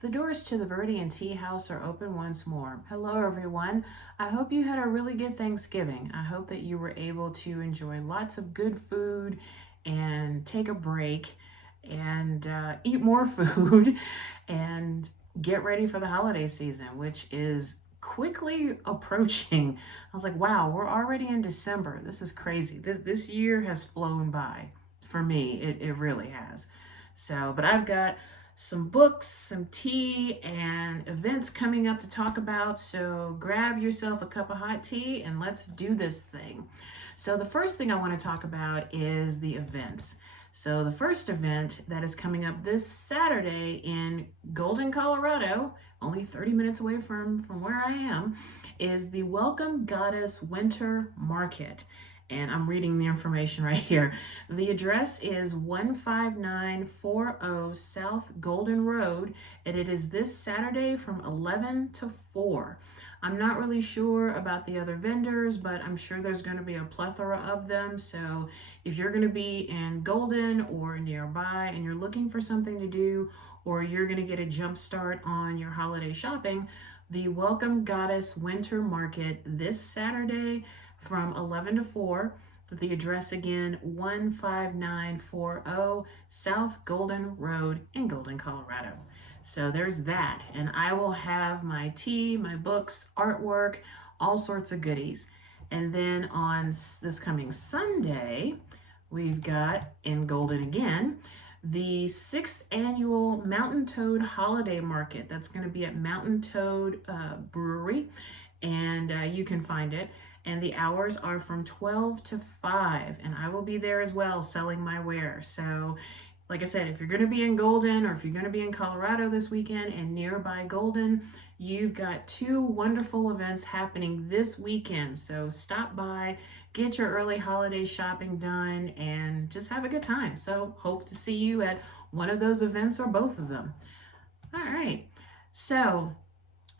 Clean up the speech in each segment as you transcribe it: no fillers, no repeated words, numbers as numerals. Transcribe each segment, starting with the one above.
The doors to the Viridian Tea House are open once more. Hello, everyone. I hope you had a really good Thanksgiving. I hope that you were able to enjoy lots of good food and take a break and eat more food and get ready for the holiday season, which is quickly approaching. I was like, wow, we're already in December. This is crazy. This year has flown by for me. It really has. So, but I've got some books, some tea, and events coming up to talk about. So grab yourself a cup of hot tea and let's do this thing. So the first thing I want to talk about is the events. So the first event that is coming up this Saturday in Golden, Colorado, only 30 minutes away from where I am, is the Welcome Goddess Winter Market. And I'm reading the information right here. The address is 15940 South Golden Road, and it is this Saturday from 11 to 4. I'm not really sure about the other vendors, but I'm sure there's going to be a plethora of them. So if you're going to be in Golden or nearby and you're looking for something to do, or you're going to get a jump start on your holiday shopping, the Welcome Goddess Winter Market this Saturday from 11 to 4. The address again, 15940 South Golden Road in Golden, Colorado. So there's that. And I will have my tea, my books, artwork, all sorts of goodies. And then on this coming Sunday, we've got in Golden again, the 6th annual Mountain Toad Holiday Market. That's going to be at Mountain Toad Brewery, and you can find it. And the hours are from 12 to 5, and I will be there as well selling my ware. So like I said, if you're going to be in Golden or if you're going to be in Colorado this weekend and nearby Golden, you've got 2 wonderful events happening this weekend. So stop by, get your early holiday shopping done, and just have a good time. So hope to see you at one of those events or both of them. All right. So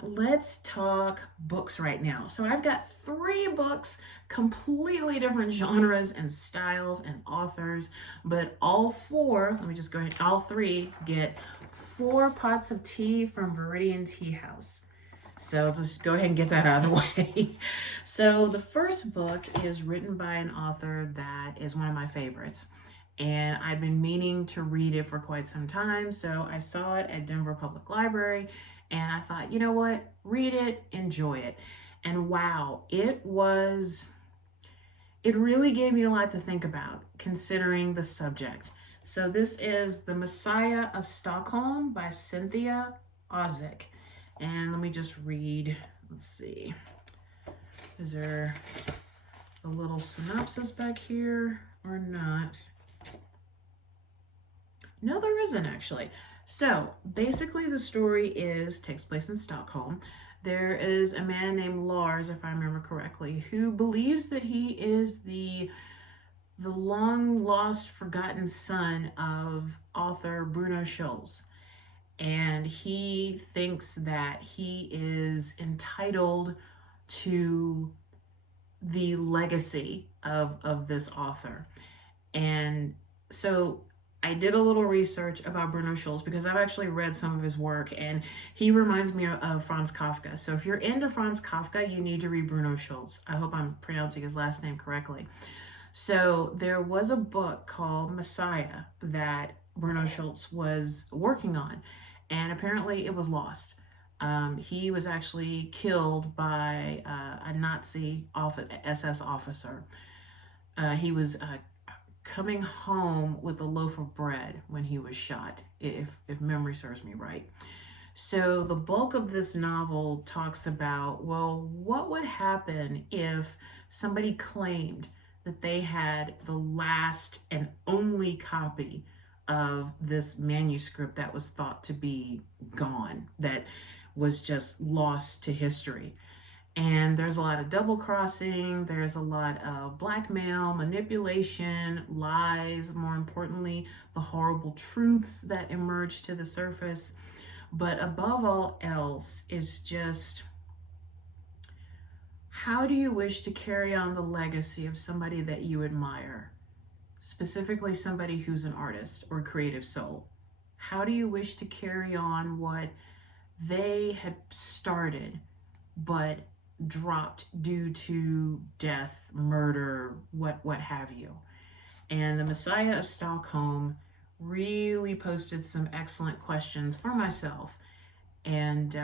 let's talk books right now. So I've got 3 books, completely different genres and styles and authors, but all 4, let me just go ahead, all 3 get 4 pots of tea from Viridian Tea House. So just go ahead and get that out of the way. So the first book is written by an author that is one of my favorites. And I've been meaning to read it for quite some time. So I saw it at Denver Public Library and I thought, you know what, read it, enjoy it. And wow, it really gave me a lot to think about considering the subject. So this is The Messiah of Stockholm by Cynthia Ozick. And let me just read, let's see, is there a little synopsis back here or not? No, there isn't actually. So basically the story takes place in Stockholm. There is a man named Lars, if I remember correctly, who believes that he is the long lost, forgotten son of author Bruno Schulz. And he thinks that he is entitled to the legacy of this author. And so I did a little research about Bruno Schulz because I've actually read some of his work and he reminds me of Franz Kafka. So if you're into Franz Kafka, you need to read Bruno Schulz. I hope I'm pronouncing his last name correctly. So there was a book called Messiah that Bruno Schulz was working on, and apparently it was lost. He was actually killed by a Nazi SS officer. He was coming home with a loaf of bread when he was shot, if memory serves me right. So the bulk of this novel talks about, well, what would happen if somebody claimed that they had the last and only copy of this manuscript that was thought to be gone, that was just lost to history. And there's a lot of double crossing, there's a lot of blackmail, manipulation, lies, more importantly, the horrible truths that emerge to the surface. But above all else, it's just, how do you wish to carry on the legacy of somebody that you admire? Specifically somebody who's an artist or creative soul. How do you wish to carry on what they had started but dropped due to death, murder, what have you? And the Messiah of Stockholm really posted some excellent questions for myself. And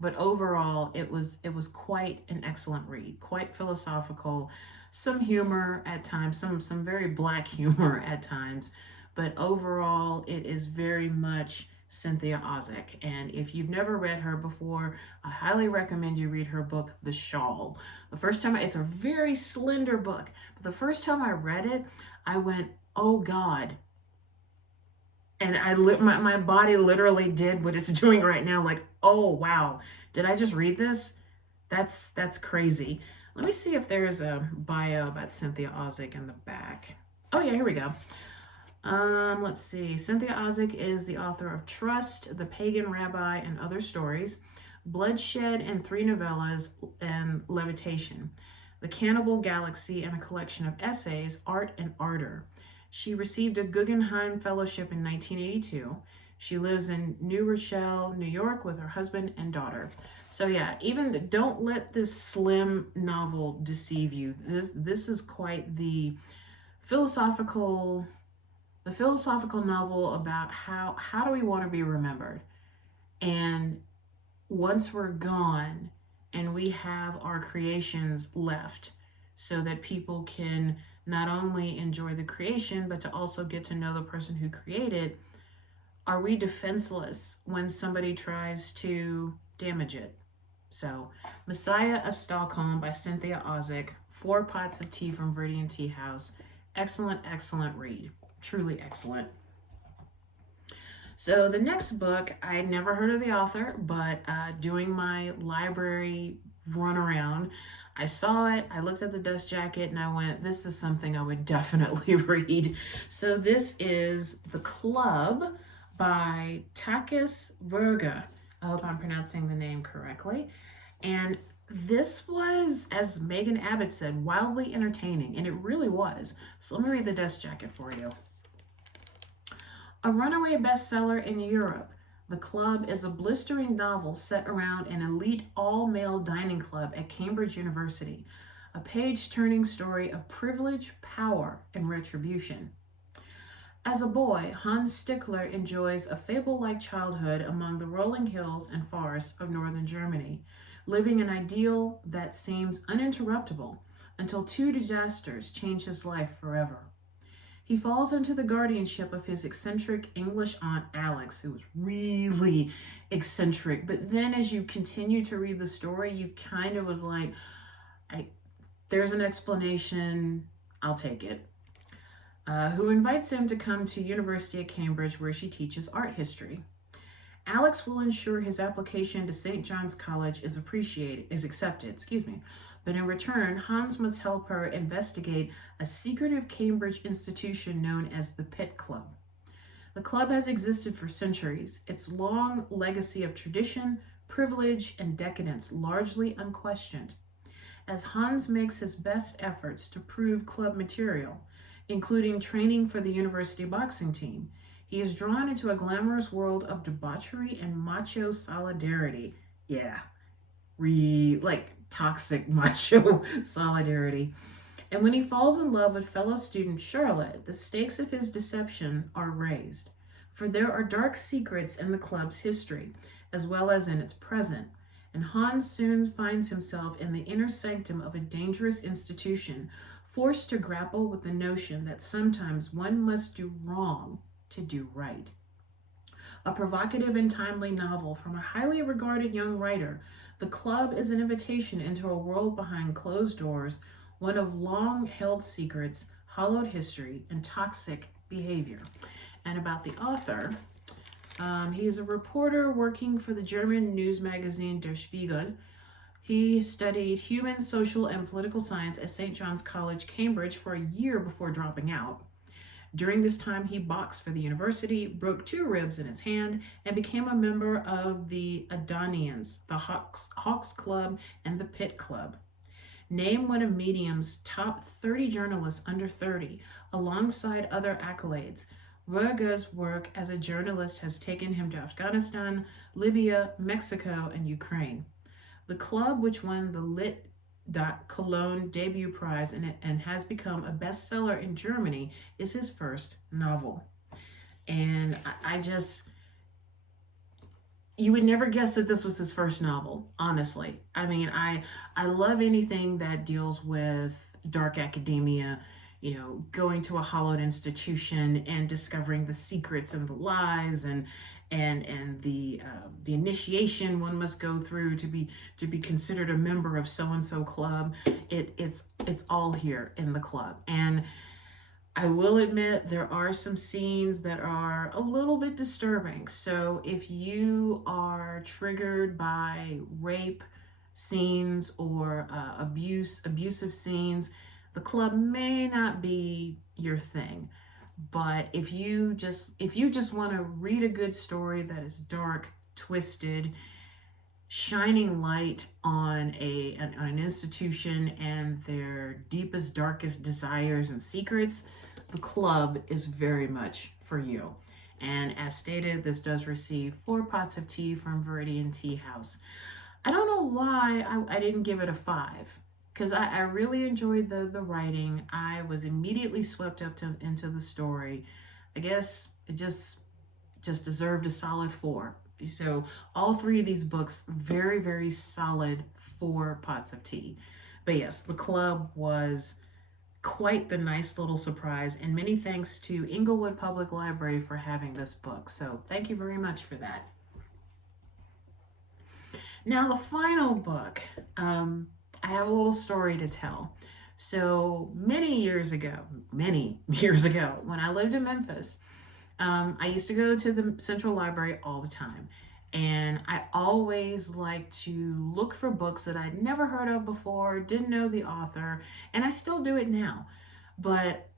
but overall, it was quite an excellent read, quite philosophical, some humor at times, some very black humor at times, but overall, it is very much Cynthia Ozick. And if you've never read her before, I highly recommend you read her book, The Shawl. The first time, it's a very slender book, but the first time I read it, I went, oh God. And my body literally did what it's doing right now. Like, oh wow, did I just read this? That's crazy. Let me see if there's a bio about Cynthia Ozick in the back. Oh yeah, here we go. Let's see. Cynthia Ozick is the author of Trust, The Pagan Rabbi, and Other Stories, Bloodshed and 3 novellas, and Levitation, The Cannibal Galaxy, and a collection of essays, Art and Ardor. She received a Guggenheim Fellowship in 1982. She lives in New Rochelle, New York, with her husband and daughter. So yeah, don't let this slim novel deceive you. This is quite the philosophical novel about how do we want to be remembered. And once we're gone and we have our creations left, so that people can not only enjoy the creation, but to also get to know the person who created, are we defenseless when somebody tries to damage it? So, Messiah of Stockholm by Cynthia Ozick, 4 Pots of Tea from Viridian Tea House. Excellent, excellent read. Truly excellent. So the next book, I had never heard of the author, but doing my library run around, I saw it, I looked at the dust jacket, and I went, this is something I would definitely read. So this is The Club by Takis Wurger. I hope I'm pronouncing the name correctly. And this was, as Megan Abbott said, wildly entertaining, and it really was. So let me read the dust jacket for you. A runaway bestseller in Europe, The Club is a blistering novel set around an elite all-male dining club at Cambridge University, a page-turning story of privilege, power, and retribution. As a boy, Hans Stickler enjoys a fable-like childhood among the rolling hills and forests of northern Germany, living an ideal that seems uninterruptible until 2 disasters change his life forever. He falls into the guardianship of his eccentric English aunt Alex, who was really eccentric. But then as you continue to read the story, you kind of was like, there's an explanation, I'll take it. Who invites him to come to University of Cambridge, where she teaches art history. Alex will ensure his application to St. John's College is accepted, but in return, Hans must help her investigate a secretive Cambridge institution known as the Pit Club. The club has existed for centuries, its long legacy of tradition, privilege, and decadence largely unquestioned. As Hans makes his best efforts to prove club material, including training for the university boxing team, he is drawn into a glamorous world of debauchery and macho solidarity. Yeah, toxic macho solidarity. And when he falls in love with fellow student Charlotte, the stakes of his deception are raised. For there are dark secrets in the club's history, as well as in its present, and Hans soon finds himself in the inner sanctum of a dangerous institution, forced to grapple with the notion that sometimes one must do wrong to do right. A provocative and timely novel from a highly regarded young writer, The Club is an invitation into a world behind closed doors, one of long-held secrets, hollowed history, and toxic behavior. And about the author, he is a reporter working for the German news magazine Der Spiegel. He studied human, social, and political science at St. John's College, Cambridge, for a year before dropping out. During this time, he boxed for the university, broke 2 ribs in his hand, and became a member of the Adonians, the Hawks Club, and the Pit Club. Named one of Medium's top 30 journalists under 30, alongside other accolades, Wurger's work as a journalist has taken him to Afghanistan, Libya, Mexico, and Ukraine. The club, which won the Lit. Cologne debut prize and has become a bestseller in Germany, is his first novel. And I just, you would never guess that this was his first novel, honestly. I mean, I love anything that deals with dark academia, you know, going to a hollowed institution and discovering the secrets and the lies and the initiation one must go through to be considered a member of so and so club. It's all here in the club. And I will admit there are some scenes that are a little bit disturbing. So if you are triggered by rape scenes or abusive scenes, the club may not be your thing. But if you just want to read a good story that is dark, twisted, shining light on an institution and their deepest, darkest desires and secrets, the club is very much for you. And as stated, this does receive 4 pots of tea from Viridian Tea House. I don't know why I didn't give it a 5, because I really enjoyed the writing. I was immediately swept up into the story. I guess it just deserved a solid 4. So all 3 of these books, very, very solid 4 pots of tea. But yes, the club was quite the nice little surprise, and many thanks to Inglewood Public Library for having this book. So thank you very much for that. Now the final book, I have a little story to tell. So many years ago, when I lived in Memphis, I used to go to the Central Library all the time. And I always like to look for books that I'd never heard of before, didn't know the author, and I still do it now. But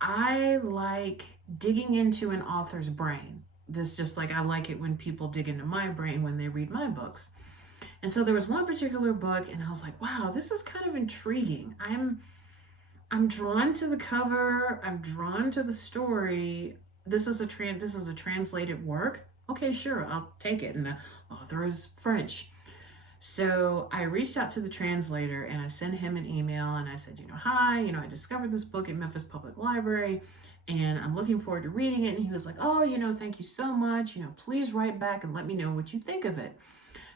I like digging into an author's brain. Just like I like it when people dig into my brain when they read my books. And so there was one particular book, and I was like, wow, this is kind of intriguing. I'm drawn to the cover, I'm drawn to the story. This is a translated work. Okay, sure, I'll take it. And the author is French. So I reached out to the translator and I sent him an email and I said, hi, I discovered this book at Memphis Public Library and I'm looking forward to reading it. And he was like, oh, thank you so much. Please write back and let me know what you think of it.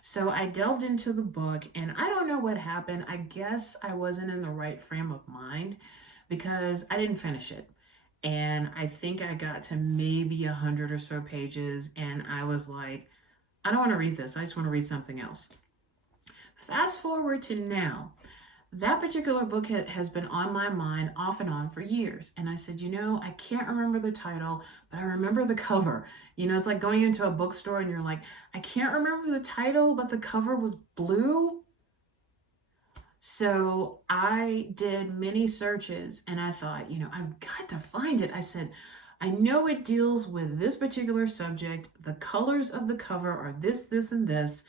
So I delved into the book and I don't know what happened. I guess I wasn't in the right frame of mind because I didn't finish it. And I think I got to maybe 100 or so pages and I was like, I don't want to read this. I just want to read something else. Fast forward to now. That particular book has been on my mind off and on for years. And I said, I can't remember the title, but I remember the cover. It's like going into a bookstore and you're like, I can't remember the title, but the cover was blue. So I did many searches and I thought, I've got to find it. I said, I know it deals with this particular subject. The colors of the cover are this, this, and this.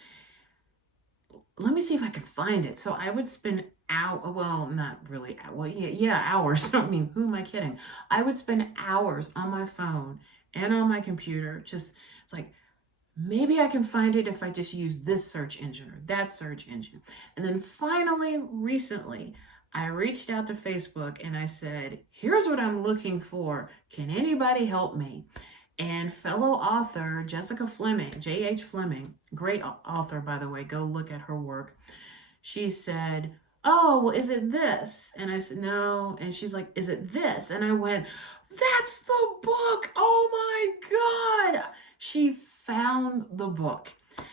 Let me see if I can find it. So I would spend hours, well, not really, hours. I mean, who am I kidding? I would spend hours on my phone and on my computer. It's like, maybe I can find it if I just use this search engine or that search engine. And then finally, recently, I reached out to Facebook and I said, here's what I'm looking for. Can anybody help me? And fellow author Jessica Fleming, J.H. Fleming, great author, by the way, go look at her work. She said, oh, well, is it this? And I said, no. And she's like, is it this? And I went, that's the book. Oh my God. She found the book.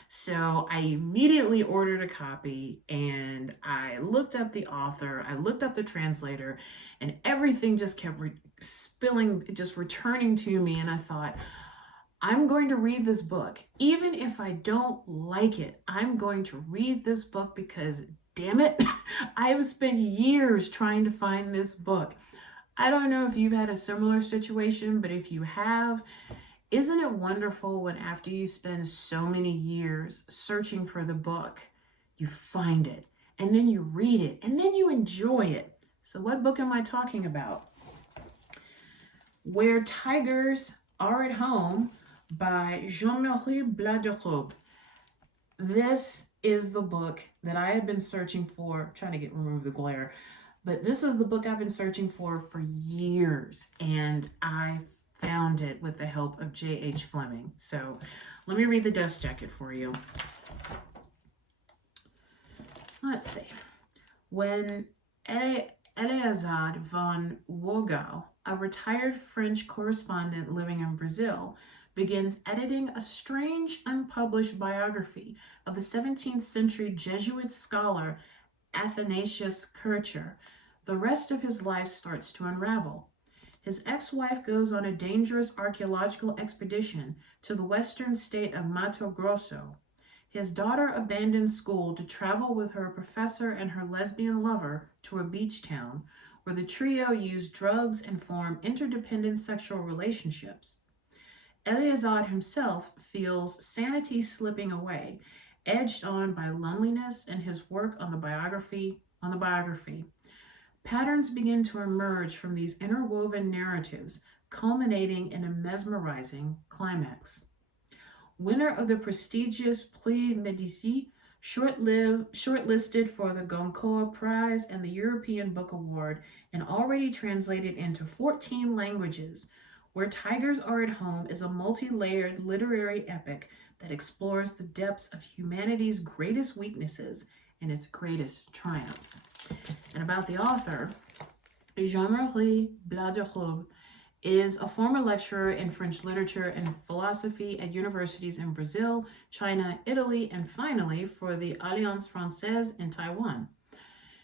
So I immediately ordered a copy and I looked up the author, I looked up the translator, and everything just kept returning to me. And I thought, I'm going to read this book. Even if I don't like it, I'm going to read this book because, damn it, I have spent years trying to find this book. I don't know if you've had a similar situation, but if you have, isn't it wonderful when after you spend so many years searching for the book, you find it, and then you read it, and then you enjoy it? So what book am I talking about? Where Tigers Are at Home by Jean-Marie Blas de Robles. This is the book that I have been searching for, trying to remove the glare, but this is the book I've been searching for years, and I found it with the help of J.H. Fleming. So let me read the dust jacket for you. Let's see. When Eleazar von Wogau, a retired French correspondent living in Brazil, begins editing a strange unpublished biography of the 17th century Jesuit scholar Athanasius Kircher, the rest of his life starts to unravel. His ex-wife goes on a dangerous archaeological expedition to the western state of Mato Grosso. His daughter abandons school to travel with her professor and her lesbian lover to a beach town, where the trio use drugs and form interdependent sexual relationships. Eleazar himself feels sanity slipping away, edged on by loneliness and his work on the biography. Patterns begin to emerge from these interwoven narratives, culminating in a mesmerizing climax. Winner of the prestigious Prix Médicis, shortlisted for the Goncourt Prize and the European Book Award, and already translated into 14 languages, Where Tigers Are at Home is a multi-layered literary epic that explores the depths of humanity's greatest weaknesses and its greatest triumphs. And about the author, Jean-Marie Blas de Robles is a former lecturer in French literature and philosophy at universities in Brazil, China, Italy, and finally for the Alliance Française in Taiwan.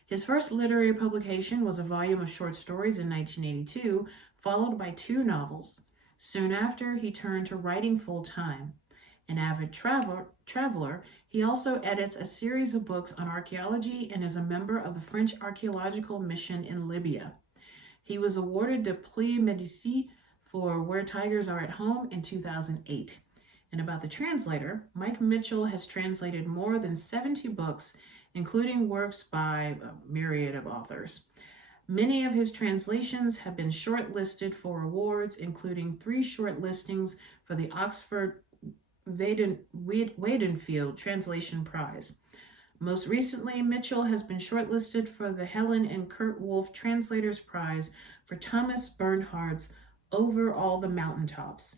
His first literary publication was a volume of short stories in 1982, followed by 2 novels. Soon after, he turned to writing full-time. An avid traveler, he also edits a series of books on archaeology and is a member of the French Archaeological Mission in Libya. He was awarded the Prix Médicis for Where Tigers Are at Home in 2008. And about the translator, Mike Mitchell has translated more than 70 books, including works by a myriad of authors. Many of his translations have been shortlisted for awards, including 3 shortlistings for the Oxford Weidenfeld Translation Prize. Most recently, Mitchell has been shortlisted for the Helen and Kurt Wolff Translators Prize for Thomas Bernhardt's Over All the Mountaintops.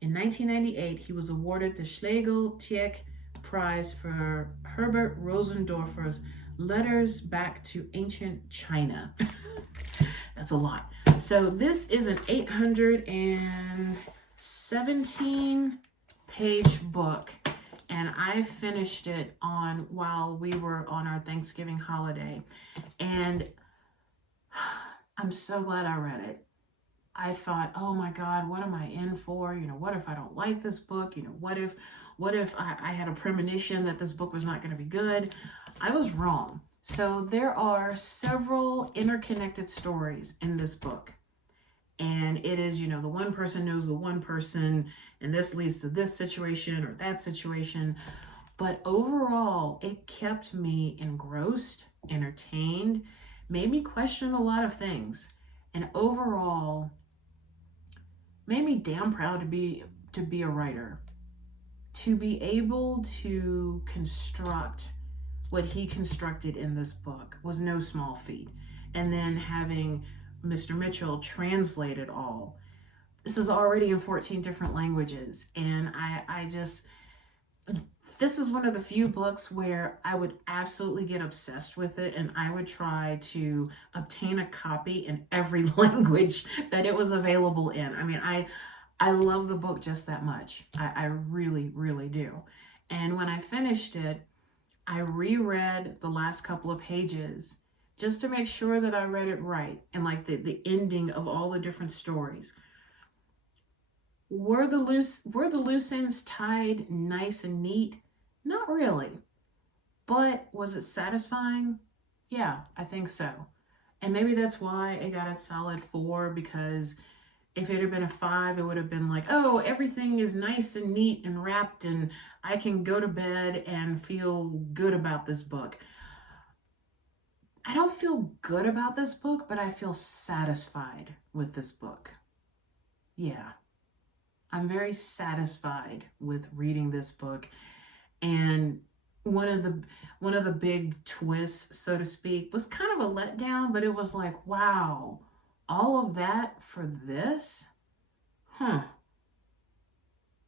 In 1998, he was awarded the Schlegel-Tieck Prize for Herbert Rosendorfer's Letters Back to Ancient China. That's a lot. So this is an 817-page book, and I finished it while we were on our Thanksgiving holiday, and I'm so glad I read it. I thought, oh my God, what am I in for? What if I don't like this book? What if I had a premonition that this book was not going to be good? I was wrong. So there are several interconnected stories in this book. And it is, the one person knows the one person, and this leads to this situation or that situation. But overall, it kept me engrossed, entertained, made me question a lot of things. And overall, made me damn proud to be a writer. To be able to construct what he constructed in this book was no small feat. And then having Mr. Mitchell translate it all. This is already in 14 different languages. And this is one of the few books where I would absolutely get obsessed with it, and I would try to obtain a copy in every language that it was available in. I mean, I love the book just that much. I really, really do. And when I finished it, I reread the last couple of pages just to make sure that I read it right, and like the ending of all the different stories. Were the loose ends tied nice and neat? Not really. But was it satisfying? Yeah, I think so. And maybe that's why it got a solid 4, because if it had been a 5, it would have been like, oh, everything is nice and neat and wrapped, and I can go to bed and feel good about this book. I don't feel good about this book, but I feel satisfied with this book. Yeah. I'm very satisfied with reading this book. And one of the one of the big twists, so to speak, was kind of a letdown, but it was like, wow, all of that for this? Huh.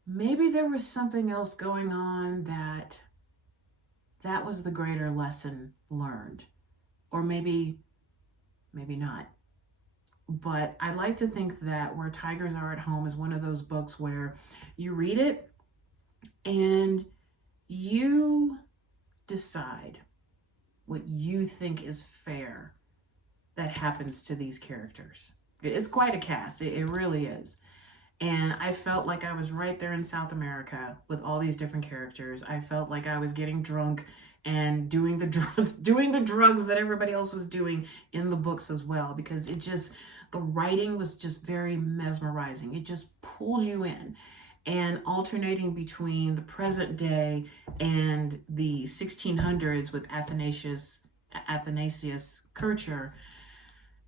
Maybe there was something else going on that was the greater lesson learned. Or maybe not. But I like to think that Where Tigers Are at Home is one of those books where you read it and you decide what you think is fair that happens to these characters. It's quite a cast, it really is. And I felt like I was right there in South America with all these different characters. I felt like I was getting drunk and doing the drugs, doing the drugs that everybody else was doing in the books as well, because the writing was just very mesmerizing. It just pulls you in. And alternating between the present day and the 1600s with Athanasius Kircher,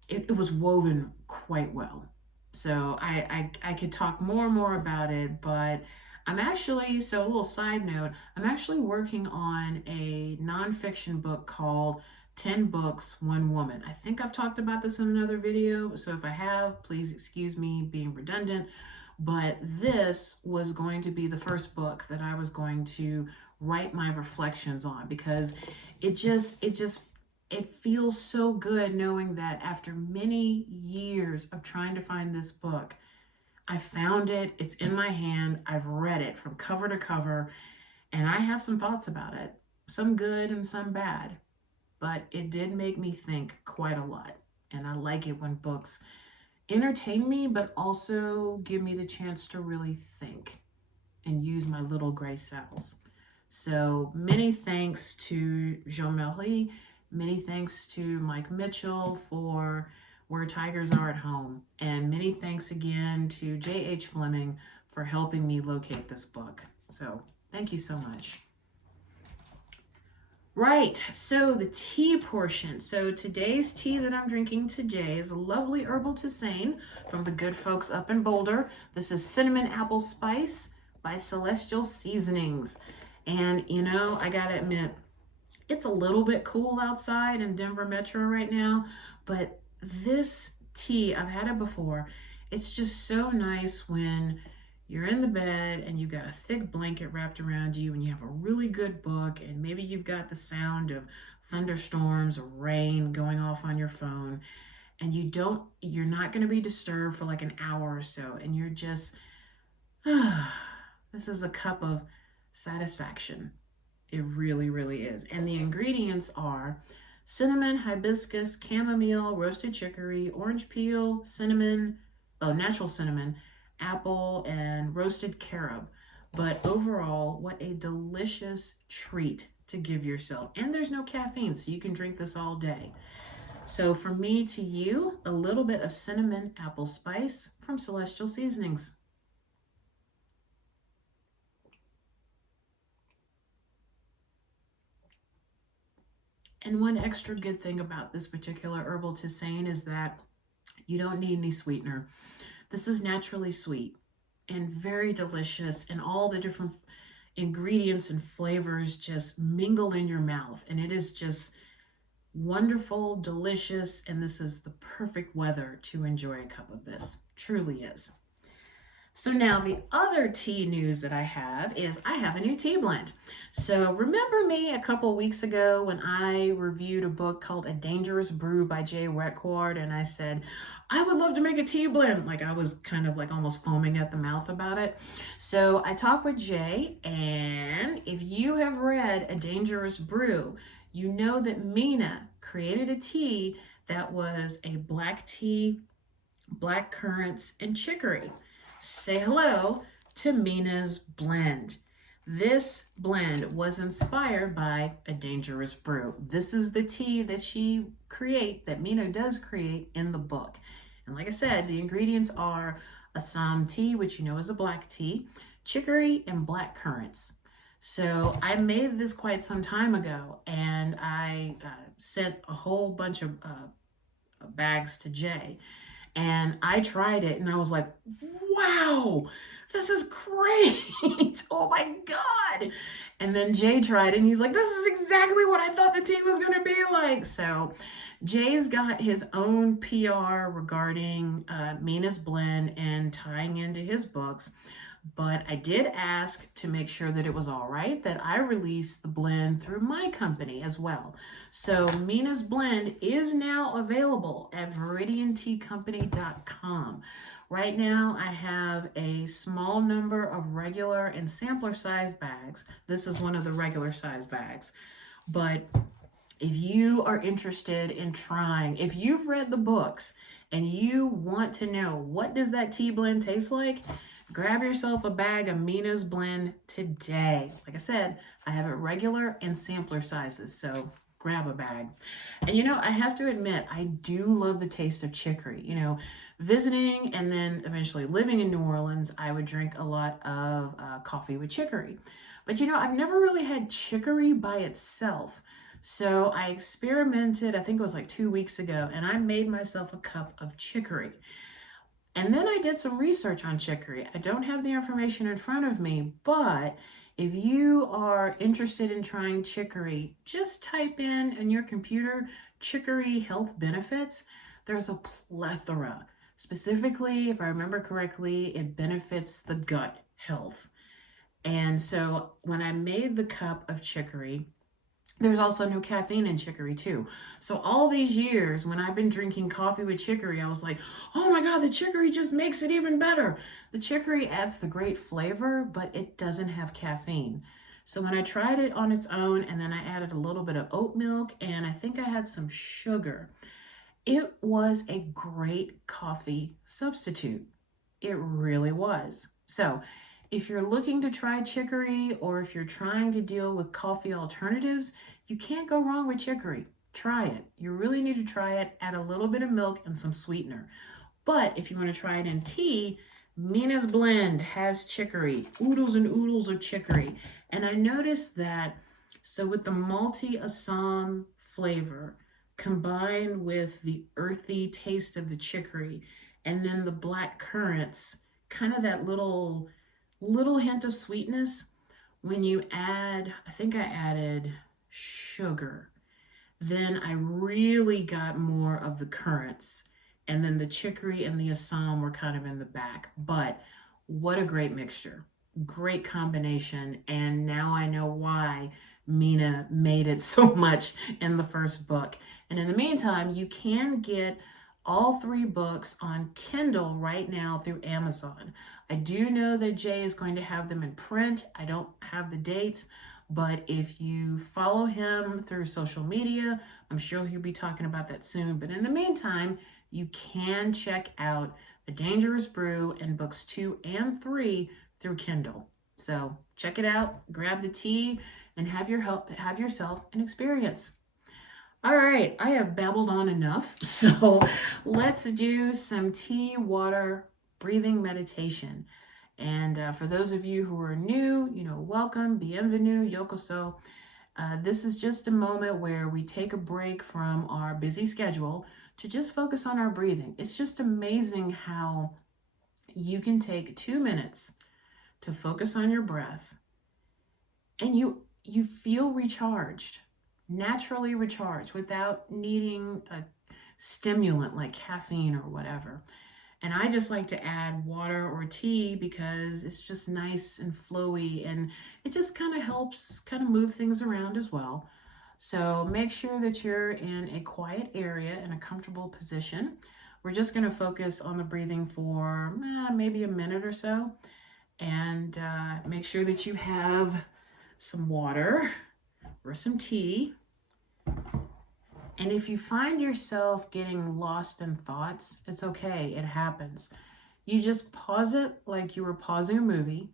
it was woven quite well. So I could talk more and more about it, but I'm actually, so a little side note, I'm actually working on a nonfiction book called 10 Books, One Woman. I think I've talked about this in another video, so if I have, please excuse me being redundant, but this was going to be the first book that I was going to write my reflections on, because it feels so good knowing that after many years of trying to find this book, I found it, it's in my hand, I've read it from cover to cover, and I have some thoughts about it, some good and some bad, but it did make me think quite a lot. And I like it when books entertain me, but also give me the chance to really think and use my little gray cells. So many thanks to Jean-Marie, many thanks to Mike Mitchell for Where Tigers Are at Home, and many thanks again to J.H. Fleming for helping me locate this book. So thank you so much. Right, so the tea portion. So today's tea that I'm drinking today is a lovely herbal tisane from the good folks up in Boulder. This is Cinnamon Apple Spice by Celestial Seasonings. And you know, I gotta admit, it's a little bit cool outside in Denver Metro right now, but this tea, I've had it before. It's just so nice when you're in the bed and you've got a thick blanket wrapped around you and you have a really good book, and maybe you've got the sound of thunderstorms or rain going off on your phone, and you're not going to be disturbed for like an hour or so, and you're just, this is a cup of satisfaction. It really, really is. And the ingredients are cinnamon, hibiscus, chamomile, roasted chicory, orange peel, natural cinnamon, apple, and roasted carob. But overall, what a delicious treat to give yourself. And there's no caffeine, so you can drink this all day. So from me to you, a little bit of cinnamon apple spice from Celestial Seasonings. And one extra good thing about this particular herbal tisane is that you don't need any sweetener. This is naturally sweet and very delicious, and all the different ingredients and flavors just mingle in your mouth, and it is just wonderful, delicious, and this is the perfect weather to enjoy a cup of this. Truly is. So now the other tea news that I have is I have a new tea blend. So remember me a couple weeks ago when I reviewed a book called A Dangerous Brew by Jay Requard, and I said, I would love to make a tea blend. Like I was kind of like almost foaming at the mouth about it. So I talked with Jay, and if you have read A Dangerous Brew, you know that Meena created a tea that was a black tea, black currants, and chicory. Say hello to Meena's blend. This blend was inspired by A Dangerous Brew. This is the tea that that Meena does create in the book. And like I said, the ingredients are Assam tea, which you know is a black tea, chicory, and black currants. So I made this quite some time ago, and I sent a whole bunch of bags to Jay. And I tried it and I was like, wow, this is great. Oh my God. And then Jay tried it and he's like, this is exactly what I thought the tea was going to be like. So Jay's got his own PR regarding Meena's blend and tying into his books. But I did ask to make sure that it was all right that I release the blend through my company as well. So Meena's blend is now available at viridianteacompany.com. Right now, I have a small number of regular and sampler size bags. This is one of the regular size bags. But if you are interested in trying, if you've read the books and you want to know what does that tea blend taste like, grab yourself a bag of Meena's blend today. Like I said, I have it regular and sampler sizes, so grab a bag. And you know, I have to admit, I do love the taste of chicory. You know, visiting and then eventually living in New Orleans, I would drink a lot of coffee with chicory. But you know, I've never really had chicory by itself. So I experimented, I think it was like 2 weeks ago, and I made myself a cup of chicory. And then I did some research on chicory. I don't have the information in front of me, but if you are interested in trying chicory, just type in your computer chicory health benefits. There's a plethora. Specifically, if I remember correctly, it benefits the gut health. And so when I made the cup of chicory, there's also no caffeine in chicory too. So all these years when I've been drinking coffee with chicory, I was like, oh my God, the chicory just makes it even better. The chicory adds the great flavor, but it doesn't have caffeine. So when I tried it on its own and then I added a little bit of oat milk and I think I had some sugar, it was a great coffee substitute. It really was. So if you're looking to try chicory or if you're trying to deal with coffee alternatives, you can't go wrong with chicory. Try it. You really need to try it. Add a little bit of milk and some sweetener. But if you want to try it in tea, Meena's blend has chicory, oodles and oodles of chicory. And I noticed that, so with the malty Assam flavor combined with the earthy taste of the chicory and then the black currants, kind of that little hint of sweetness, when you add, I think I added sugar, then I really got more of the currants, and then the chicory and the Assam were kind of in the back. But what a great mixture, great combination. And now I know why Meena made it so much in the first book. And in the meantime, you can get all 3 books on Kindle right now through Amazon. I do know that Jay is going to have them in print. I don't have the dates, but if you follow him through social media, I'm sure he'll be talking about that soon. But in the meantime, you can check out A Dangerous Brew and books 2 and 3 through Kindle. So check it out, grab the tea, and have yourself an experience. All right, I have babbled on enough, so let's do some tea, water, breathing meditation. And for those of you who are new, you know, welcome, bienvenue, yokoso. This is just a moment where we take a break from our busy schedule to just focus on our breathing. It's just amazing how you can take 2 minutes to focus on your breath and you feel recharged, naturally recharged without needing a stimulant like caffeine or whatever. And I just like to add water or tea because it's just nice and flowy and it just kind of helps kind of move things around as well. So make sure that you're in a quiet area in a comfortable position. We're just going to focus on the breathing for maybe a minute or so. And make sure that you have some water or some tea. And if you find yourself getting lost in thoughts, it's okay, it happens. You just pause it like you were pausing a movie,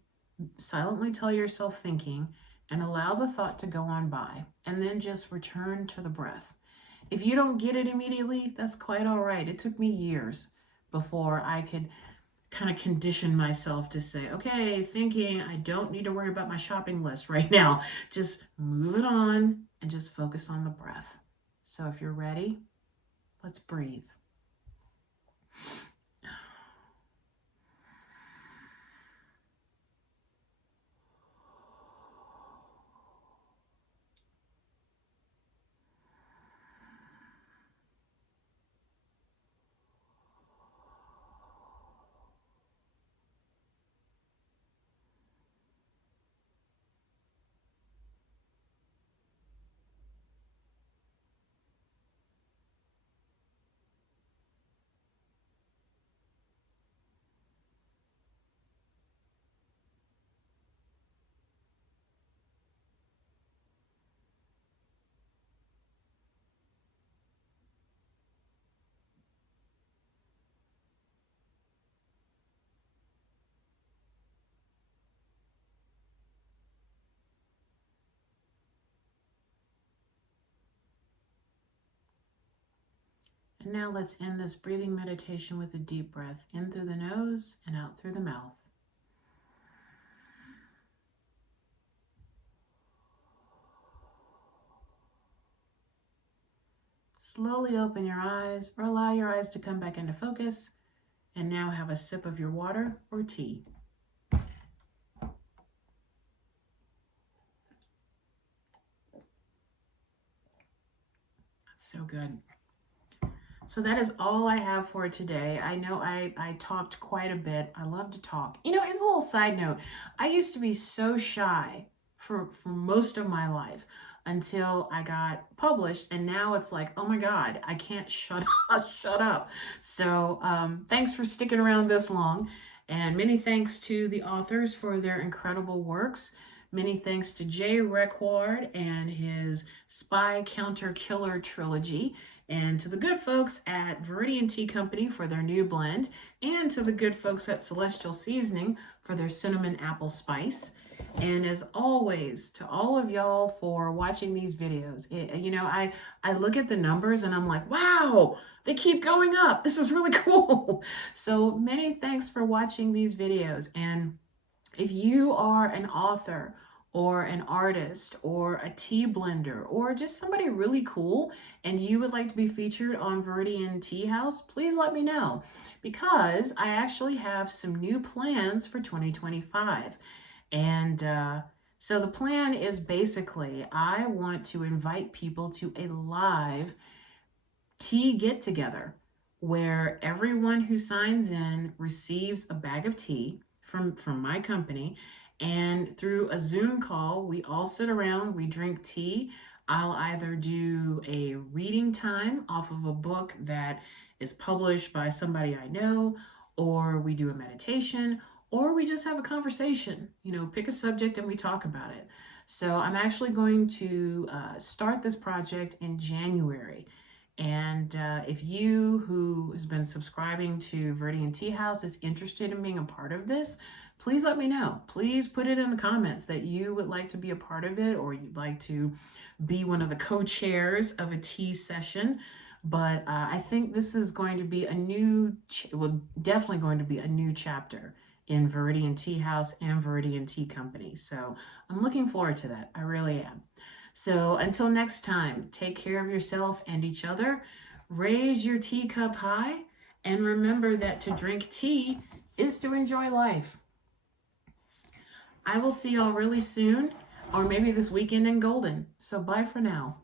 silently tell yourself thinking, and allow the thought to go on by, and then just return to the breath. If you don't get it immediately, that's quite all right. It took me years before I could kind of condition myself to say, okay, thinking, I don't need to worry about my shopping list right now. Just move it on and just focus on the breath. So if you're ready, let's breathe. And now let's end this breathing meditation with a deep breath in through the nose and out through the mouth. Slowly open your eyes or allow your eyes to come back into focus, and now have a sip of your water or tea. That's so good. So that is all I have for today. I know I talked quite a bit. I love to talk. You know, it's a little side note. I used to be so shy for most of my life until I got published, and now it's like, oh my God, I can't shut up, shut up. So thanks for sticking around this long, and many thanks to the authors for their incredible works. Many thanks to Jay Requard and his Spy Counter Killer trilogy, and to the good folks at Viridian Tea Company for their new blend, and to the good folks at Celestial Seasoning for their cinnamon apple spice. And as always, to all of y'all for watching these videos. You know, I look at the numbers and I'm like, wow, they keep going up. This is really cool. So many thanks for watching these videos. And if you are an author or an artist or a tea blender or just somebody really cool and you would like to be featured on Viridian Tea House, please let me know, because I actually have some new plans for 2025. And so the plan is basically I want to invite people to a live tea get-together where everyone who signs in receives a bag of tea from my company, and through a Zoom call, we all sit around, we drink tea. I'll either do a reading time off of a book that is published by somebody I know, or we do a meditation, or we just have a conversation, you know, pick a subject and we talk about it. So I'm actually going to start this project in January. And if you who has been subscribing to Viridian Tea House is interested in being a part of this, please let me know. Please put it in the comments that you would like to be a part of it, or you'd like to be one of the co-chairs of a tea session. But I think this is going to be a new, definitely going to be a new chapter in Viridian Tea House and Viridian Tea Company. So I'm looking forward to that. I really am. So until next time, take care of yourself and each other. Raise your teacup high, and remember that to drink tea is to enjoy life. I will see y'all really soon, or maybe this weekend in Golden. So bye for now.